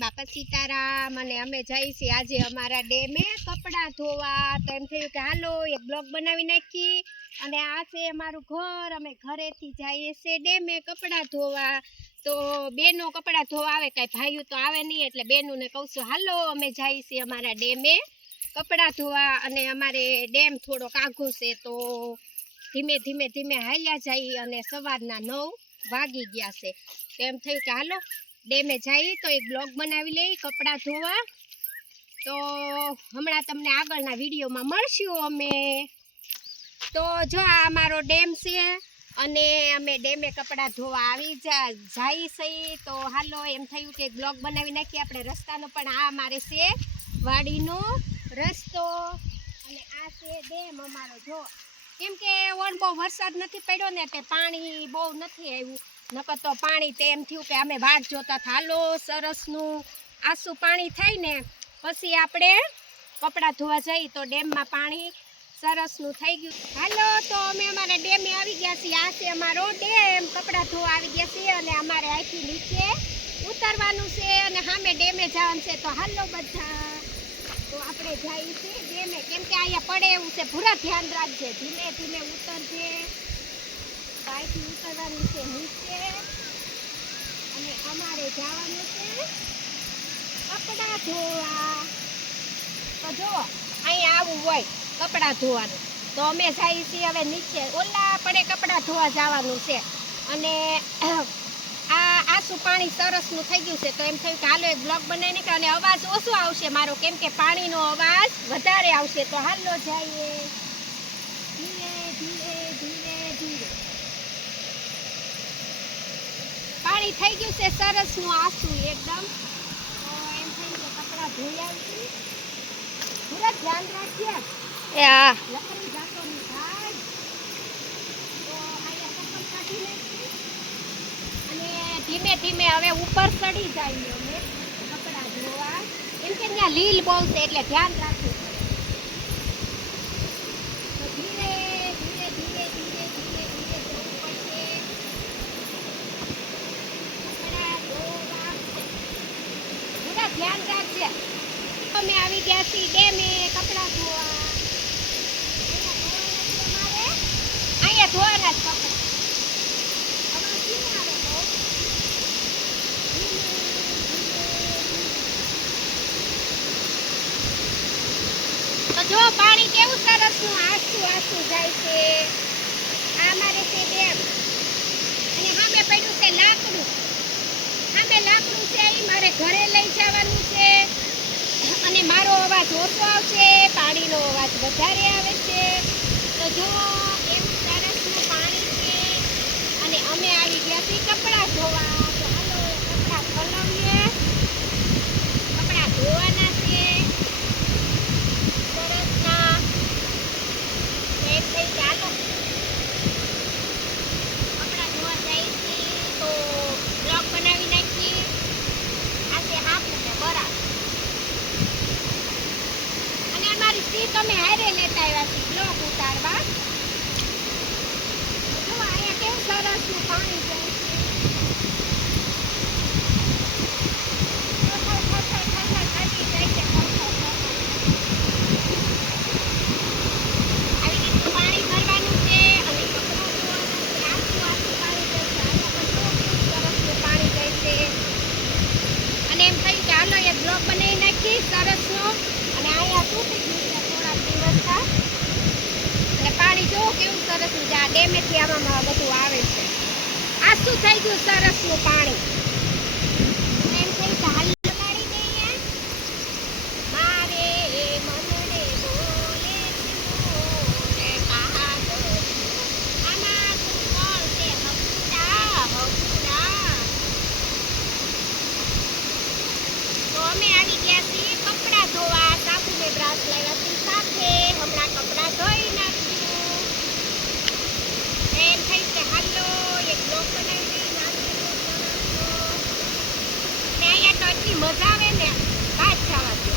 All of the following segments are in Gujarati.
બાપા સીતારામ અને અમે જઈએ છીએ આજે અમારા ડેમે કપડાં ધોવા. તો એમ થયું કે હાલો એક બ્લોગ બનાવી નાખી. અને આ છે અમારું ઘર. અમે ઘરેથી જઈએ છીએ ડેમે કપડાં ધોવા. તો બેનો કપડાં ધોવા આવે, કાંઈ ભાઈઓ તો આવે નહીં, એટલે બેનોને કહું છું હાલો અમે જઈએ છીએ અમારા ડેમે કપડાં ધોવા. અને અમારે ડેમ થોડોક આઘો છે, તો ધીમે ધીમે ધીમે હાલ્યા જઈએ. અને સવારના 9 વાગી ગયા છે. તો એમ થયું કે હાલો ડેમે જઈએ તો એક બ્લોગ બનાવી લઈ કપડાં ધોવા. તો હમણાં તમને આગળના વિડીયોમાં મળશું અમે. તો જો આ અમારો ડેમ છે અને અમે ડેમે કપડાં ધોવા આવી જઈએ છીએ. તો હાલો એમ થયું કે બ્લોગ બનાવી નાખીએ આપણે. રસ્તાનો પણ આ અમારે છે વાડીનો રસ્તો અને આ છે ડેમ અમારો. જો કેમ કે ઓન બહુ વરસાદ નથી પડ્યો ને, તે પાણી બહુ નથી આવ્યું. નકર તો પાણી તે એમ થયું કે અમે વાટ જોતા હતા હાલો સરસનું આસું પાણી થાય ને પછી આપણે કપડાં ધોવા જઈએ. તો ડેમમાં પાણી સરસનું થઈ ગયું. હાલો તો અમે અમારા ડેમે આવી ગયા છીએ. આ છે અમારો ડેમ. કપડાં ધોવા આવી ગયા છીએ અને અમારે અહીંથી નીચે ઉતરવાનું છે અને સામે ડેમે જવાનું છે. તો હાલો બધા, તો આપણે જઈએ છીએ ડેમે. કેમ કે અહીંયા પડે એવું છે, પૂરા ધ્યાન રાખજે, ધીમે ધીમે ઉતરજે. અહીંથી ઉતરવાનું છે નીચે અને અમારે જવાનું છે કપડાં ધોવા. તો જો અહીંયા આવું હોય કપડાં ધોવાનું. તો અમે જઈએ છીએ હવે નીચે. ઓલા પડે કપડાં ધોવા જવાનું છે અને આ આસું પાણી સરસનું થઈ ગયું છે. તો એમ થયું કે હાલો એક બ્લોગ બનાવી નાખે અને અવાજ ઓછો આવશે મારો, કેમ કે પાણીનો અવાજ વધારે આવશે. તો હાલો જઈએ ધીરે ધીરે ધીરે ધીરે. પાણી થઈ ગયું છે સરસનું આસું એકદમ. તો એમ થયું કે કપડાં ધોઈ આવી. પૂરા ધ્યાન રાખીએ લકડી જાતો ની થાય. તો અહીંયા ચપ્પલ કાઢી નાખી અને ધીમે ધીમે હવે ઉપર ચડી જઈએ અમે કપડાં ધોવા. કેમ કે ત્યાં લીલ બહુ છે એટલે ધ્યાન રાખવું. તો ધીરે ધીરે ધીરે ધીરે ધીરે ધીરે જવું પડશે કપડાં ધોવા. પૂરા ધ્યાન રાખજે. અમે આવી ગયા છીએ ડેમે કપડાં ધોવા. અહીંયા ધોવાના જ કપડાં. અવાજ ધીમે આવે બહુ. તો જો પાણી કેવું સરસનું આસું આસું જાય છે. આ અમારે છે ડેમ અને સામે પડ્યું છે લાકડું. સામે લાકડું છે, એ મારે ઘરે લઈ જવાનું છે. અને મારો અવાજ ઓછો આવશે, પાણીનો અવાજ વધારે આવે છે. તો જો એમ સરસનું પાણી છે અને અમે આવી ગયા છીએ કપડાં ધોવા. તો હાલો કપડાં ખોલાવીએ. કપડાં ધોવાના છે સરસના. એમ થઈ ચાલો કપડાં ધોવા જાય છે. તો બ્લોગ બનાવી નાખીએ. આ છે હાપું ને બરાબર. તમે હારે લેતા આવ્યા છીએ બ્લોગ ઉતારવા. જો અહીંયા કેવું સરસનું પાણી જાય છે. આવી રીતનું પાણી ભરવાનું છે અને કપડાં ધોવાના છે. આખું આખું પાણી જાય છે. અહીંયા પણ સરસનું પાણી જાય છે. અને એમ થયું કે હાલો એક બ્લોગ બનાવી નાખી સરસનો. અને અહીંયા તૂટી ગયું છે થોડાક દિવસમાં. અને પાણી જોવો કેવું સરસનું છે. આ ડેમેથી આમાં બધું આવે છે. આ શું થઈ ગયું સરસનું પાણી. એમ થઈ કે હાલ લગાડી દઈએ. મારે મનડે બોલે છે કાગળ. આમાં શું મળશે હકુડા હકુડા. તો અમે આવી ગયા છીએ કપડાં ધોવા. સાબુને બ્રાશ લાવ્યા છીએ સાથે. હમણાં કપડાં ધોઈ નાખ્યું. એમ થઈ કે હાલો એક બ્લોગ બનાવી દઈ નાખી. ને અહીંયા તો એટલી મજા આવે ને કાચ જવા દો.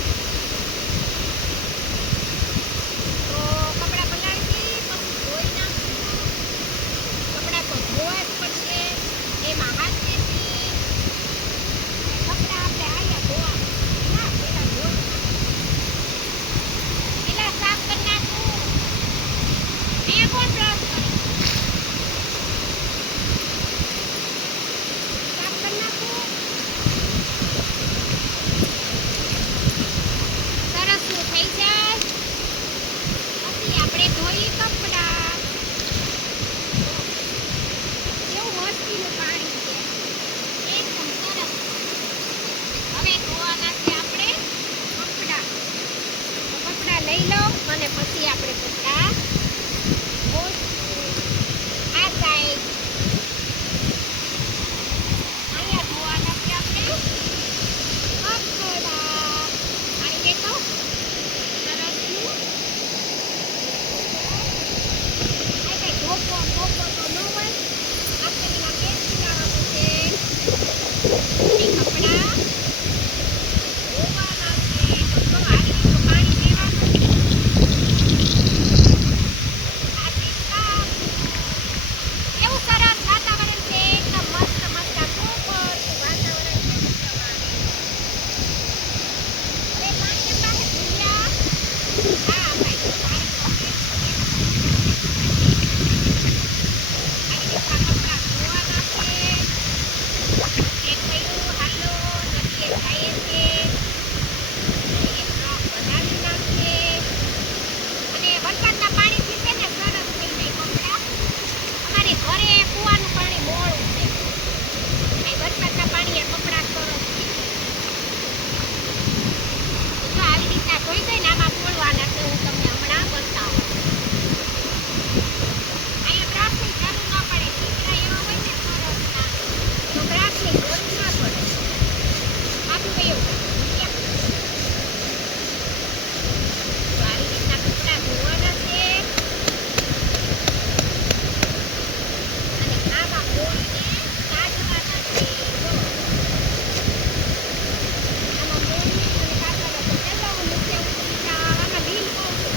તો કપડાં પલાળી પછી ધોઈ નાખ્યું. કપડાં તો ધોવા જ પડશે, એમાં હાથ દેતી. કપડાં આપણે અહીંયા અને પછી આપણે કપડાં આ સાઈડ અહીંયા ધોવાના છે આપણે કપડાં. આવી દેતો સરસનું. આ કઈ ધોકો તો ન હોય. આપણે એમાં બેસી જવાનું છે. અને કપડાં ધોવાના છે. તો આવી રીતે પાણી દેવાનું. કેવું સરસ વાતાવરણ છે. એકદમ મસ્ત મસ્ત આખું વાતાવરણ છે. હવે પાણી પાસે ભૂલ્યા. હા ભાઈ પાણી આવી રીતે કપડાં ધોવાના છે. એક થયું હાલો નદીએ જાય છે. એક બ્લોક બનાવી નાખીએ. અને વરસાદના પાણીથી છે ને સરસ થઈ જાય કપડાં. અમારે ઘરે કૂવાનું પાણી મોળું છે. એ વરસાદના પાણીએ કપડાં સરસ થઈ જાય. તો જો આવી રીતના ધોઈ દઈને આમાં બોળવાના છે. હું તમને હમણાં બતાવું. અહીંયા બ્રશની જરૂર ન પડે. ચીકણા એવા હોય ને સરસના તો બ્રશની જરૂર ના પડે. આટલું એવું તો આવી રીતના કપડાં ધોવાના છે. અને આમાં બોળીને કાઢવાના છે. જો આમાં બોળી અને કાઢવાના છે. ચલો હું નીચે ઉતરી જાઉં. આમાં બિલ બહુ છે.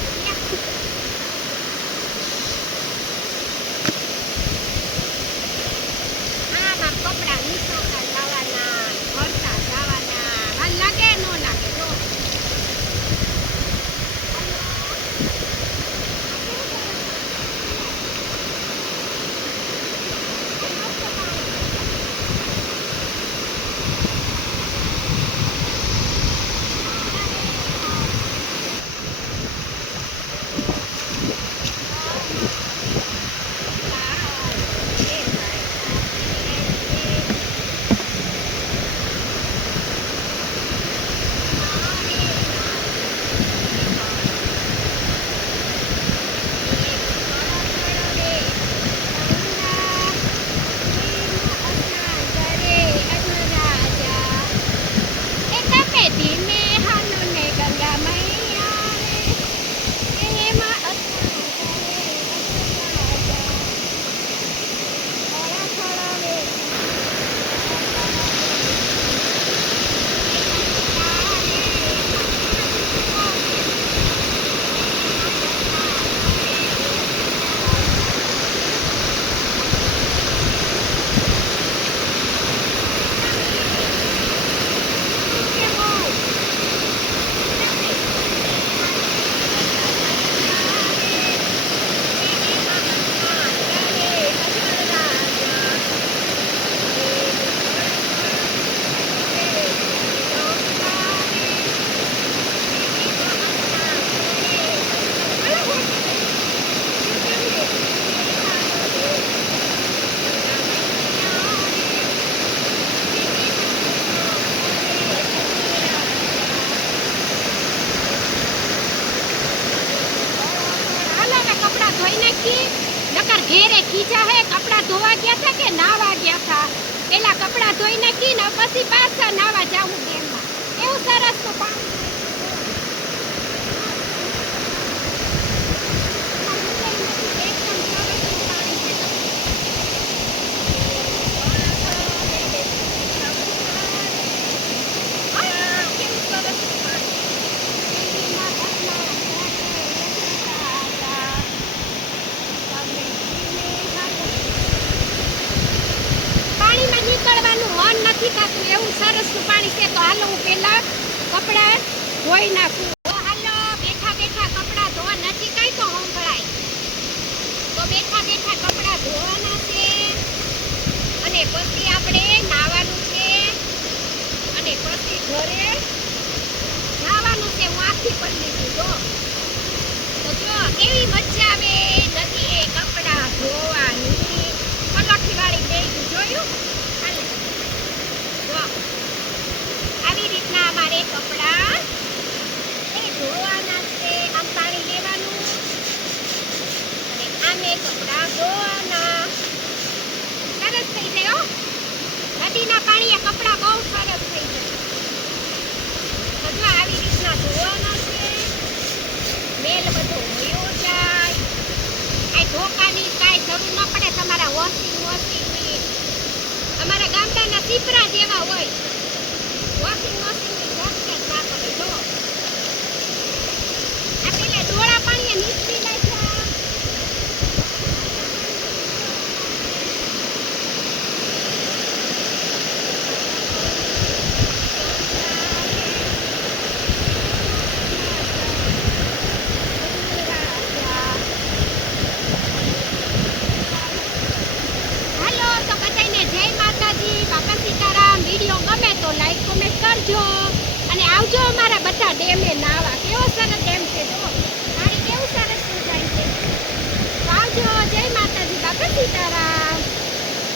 આમાં કપડાં નીચોવતા જવાના, ભરતા જવાના. વાર લાગે ન લાગે જો. ધીમે હાલો ને ગંગા મૈયા રે એમાં અથાણા કરે થોડા રે. ધોઈ નાખી. નકર ઘેરે ખીજા હે કપડાં ધોવા ગયા હતા કે નાવા ગયા હતા. પેલા કપડાં ધોઈ નાખી ને પછી પાછા નાવા જાવું ડેમમાં. એવું સરસ તો પાણી નીકળવાનું મન નથી થતું. એવું સરસનું પાણી છે. તો હાલો હું પેલા કપડાં ધોઈ નાખું. તો હાલો બેઠા બેઠા કપડાં ધોવા નથી કઈ તો સંભળાય. તો બેઠા બેઠા કપડાં ધોવાના છે. અને પછી આપણે નાવાનું છે. અને પછી ઘરે નાવાનું છે. હું આખી પડી લીધું. તો જો કેવી મજા આવે નદીએ કપડાં ધોવાની. પલોઠી વાળી બેગી જોયું. આવી રીતના અમારે કપડાં ધોવાના છે. આમ પાણી ધોવાના છે. મેલ બધો વયો જાય. આ ધોકાની કાંઈ જરૂર ન પડે તમારા વોશિંગની. અમારા ગામડાના સીપરા જેવા હોય. વોશિંગની જરૂર જ ના પડે. જો આ પેલા ડોળા પાણીએ નીકળી નાખ્યા. હાલો તો બધાને જય માતાજી, બાપા સીતારામ. વિડીયો ગમે તો લાઈક કોમેન્ટ કરજો અને આવજો અમારા બધા ડેમે નાવા. કેવો સરસ ડેમ છે, જો પાણી કેવું સરસ સુધાય છે. તો આવજો. જય માતાજી, બાપા સીતારામ.